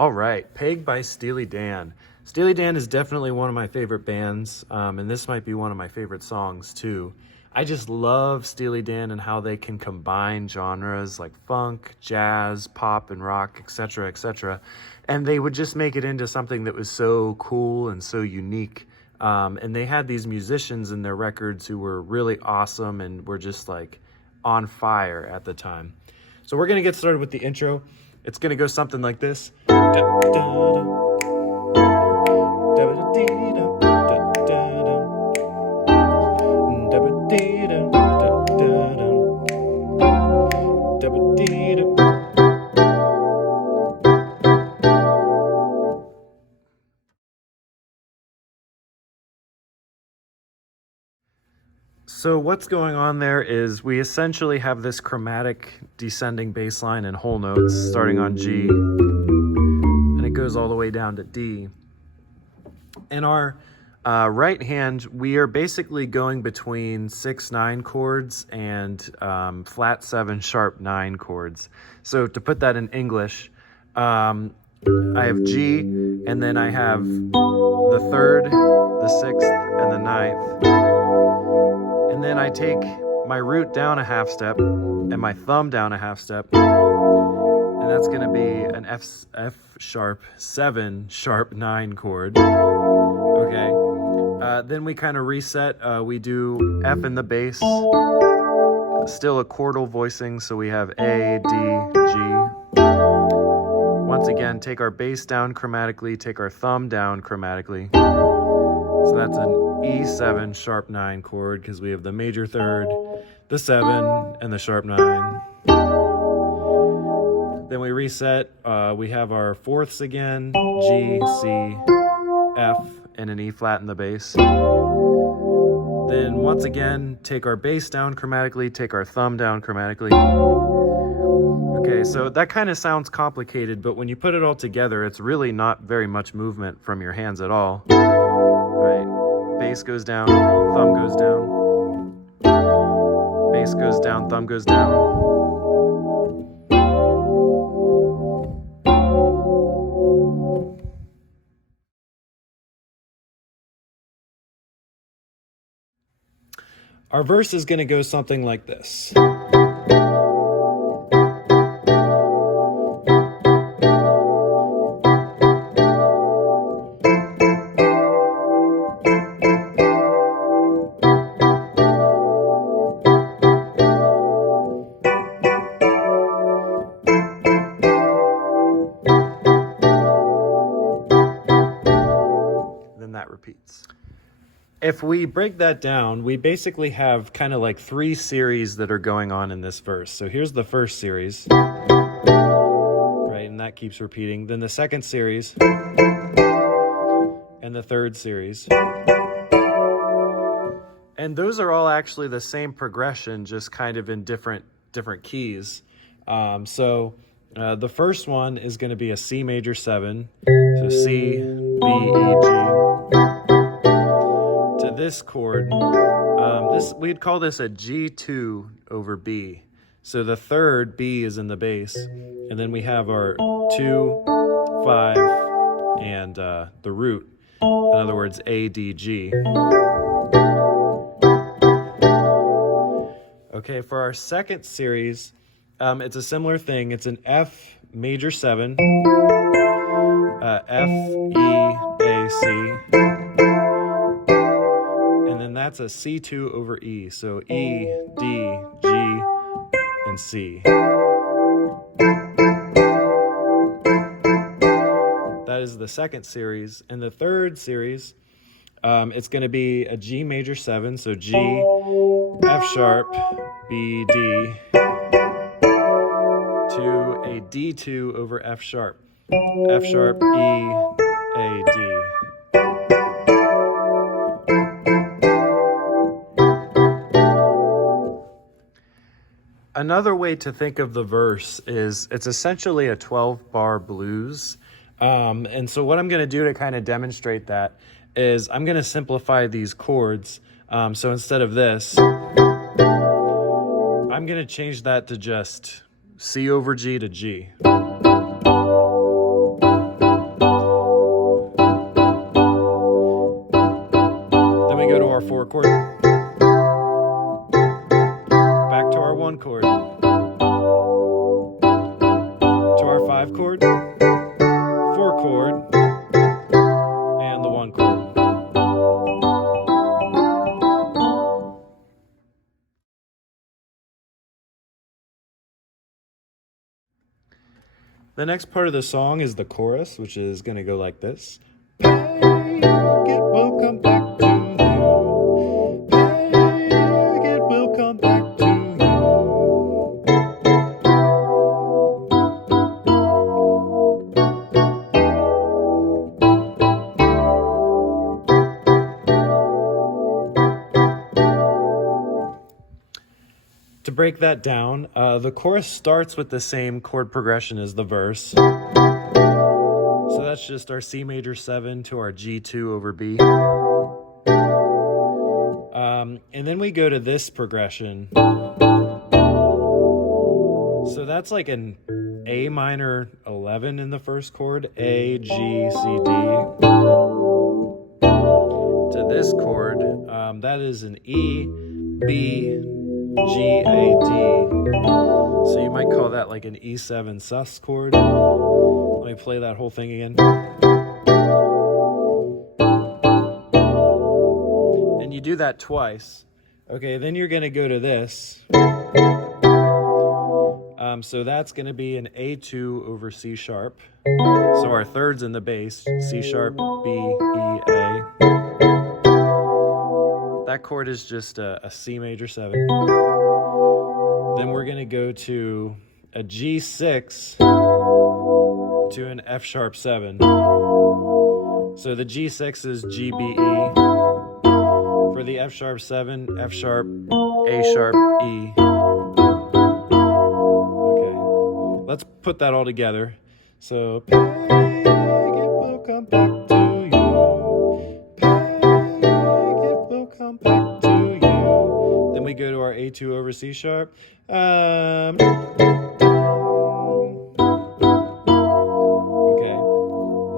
All right, Peg by Steely Dan. Steely Dan is definitely one of my favorite bands, and this might be one of my favorite songs too. I just love Steely Dan and how they can combine genres like funk, jazz, pop, and rock, etc., etc. And they would just make it into something that was so cool and so unique. And they had these musicians in their records who were really awesome and were just like on fire at the time. So we're gonna get started with the intro. It's gonna go something like this. So what's going on there is we essentially have this chromatic descending bass line in whole notes starting on G, and it goes all the way down to D. In our right hand, we are basically going between 6/9 chords and flat 7 sharp 9 chords. So to put that in English, I have G, and then I have the 3rd, the 6th, and the 9th. And then I take my root down a half step and my thumb down a half step. And that's going to be an F sharp 7 sharp 9 chord. Okay. Then we kind of reset. We do F in the bass. Still a chordal voicing. So we have A, D, G. Once again, take our bass down chromatically. Take our thumb down chromatically. So that's an E7 sharp 9 chord because we have the major 3rd, the 7, and the sharp 9. Then we reset. We have our 4ths again, G, C, F, and an E flat in the bass. Then once again, take our bass down chromatically, take our thumb down chromatically. Okay, so that kind of sounds complicated, but when you put it all together, it's really not very much movement from your hands at all. Right, bass goes down, thumb goes down. Bass goes down, thumb goes down. Our verse is going to go something like this. That repeats. If we break that down, we basically have kind of like 3 series that are going on in this verse. So here's the first series, right? And that keeps repeating. Then the second series and the third series. And those are all actually the same progression, just kind of in different keys. The first one is going to be a C major 7. So C, B, E, G. To this chord, we'd call this a G2 over B. So the 3rd B is in the bass, and then we have our 2, 5, and the root. In other words, A, D, G. Okay, for our second series, it's a similar thing. It's an F major 7, F, E, A, C. And then that's a C2 over E. So E, D, G, and C. That is the second series. In the third series, it's going to be a G major 7. So G, F sharp, B, D, to a D2 over F sharp. F sharp, E, A, D. Another way to think of the verse is it's essentially a 12-bar blues. And so what I'm going to do to kind of demonstrate that is I'm going to simplify these chords. So instead of this, I'm going to change that to just C over G to G. chord, back to our 1 chord, to our 5 chord, 4 chord, and the 1 chord. The next part of the song is the chorus, which is going to go like this. It will come back to you. It will come back to To break that down, the chorus starts with the same chord progression as the verse. So that's just our C major 7 to our G2 over B. And then we go to this progression. So that's like an A minor 11 in the first chord, A, G, C, D. To this chord, that is an E, B, G, A, D. So you might call that like an E7 sus chord. Let me play that whole thing again. And you do that twice. Okay, then you're going to go to this. So that's going to be an A2 over C sharp. So our thirds in the bass, C sharp, B, E, A. That chord is just a C major 7. Then we're going to go to a G6 to an F sharp 7. So the G6 is G, B, E. For the F sharp 7, F sharp, A sharp, E. Okay, let's put that all together. So, it will come back to you. It will come back to you. Then we go to our A2 over C sharp. Okay.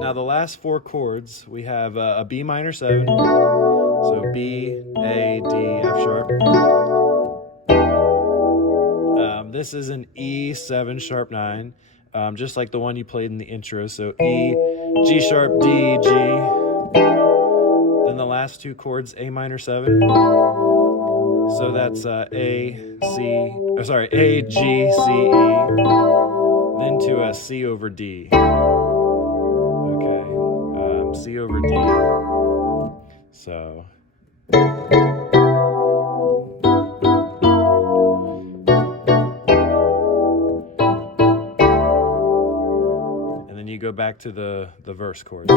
Now the last 4 chords, we have a B minor 7. So B, A, D, F sharp. This is an E7 sharp 9, just like the one you played in the intro. So E, G sharp, D, G. Then the last 2 chords, A minor 7. So that's A, G, C, E. Then to a C over D. Okay, C over D. So. And then you go back to the verse chords.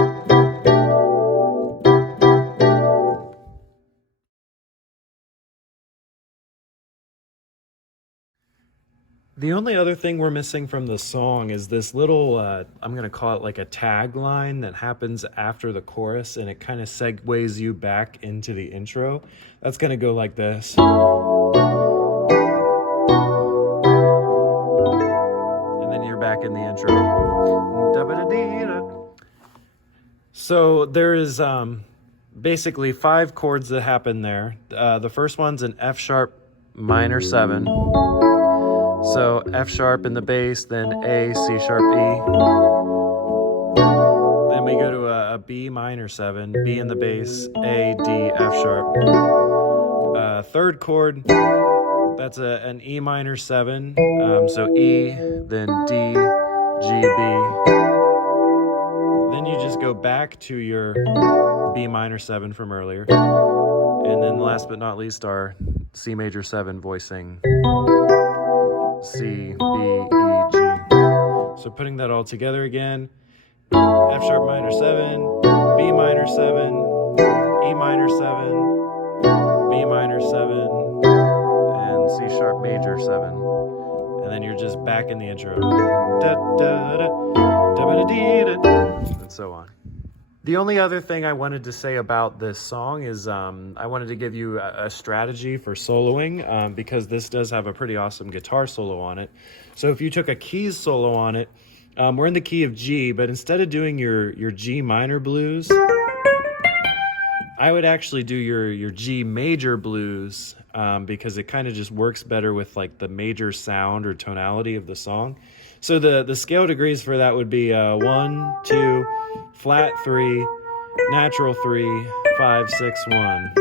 The only other thing we're missing from the song is this little, I'm going to call it like a tagline that happens after the chorus, and it kind of segues you back into the intro. That's going to go like this. And then you're back in the intro. So there is basically 5 chords that happen there. The first one's an F sharp minor 7. So F sharp in the bass, then A, C sharp, E. Then we go to a B minor 7, B in the bass, A, D, F sharp. Third chord, that's an E minor 7. So E, then D, G, B. Then you just go back to your B minor 7 from earlier. And then last but not least, our C major 7 voicing C, B, E, G. So putting that all together again, F sharp minor 7, B minor 7, E minor 7, B minor 7, and C sharp major 7. And then you're just back in the intro. And so on. The only other thing I wanted to say about this song is I wanted to give you a strategy for soloing because this does have a pretty awesome guitar solo on it. So if you took a keys solo on it, we're in the key of G, but instead of doing your G minor blues, I would actually do your G major blues because it kind of just works better with like the major sound or tonality of the song. So the scale degrees for that would be 1, 2, flat 3, natural 3, 5, 6, 1.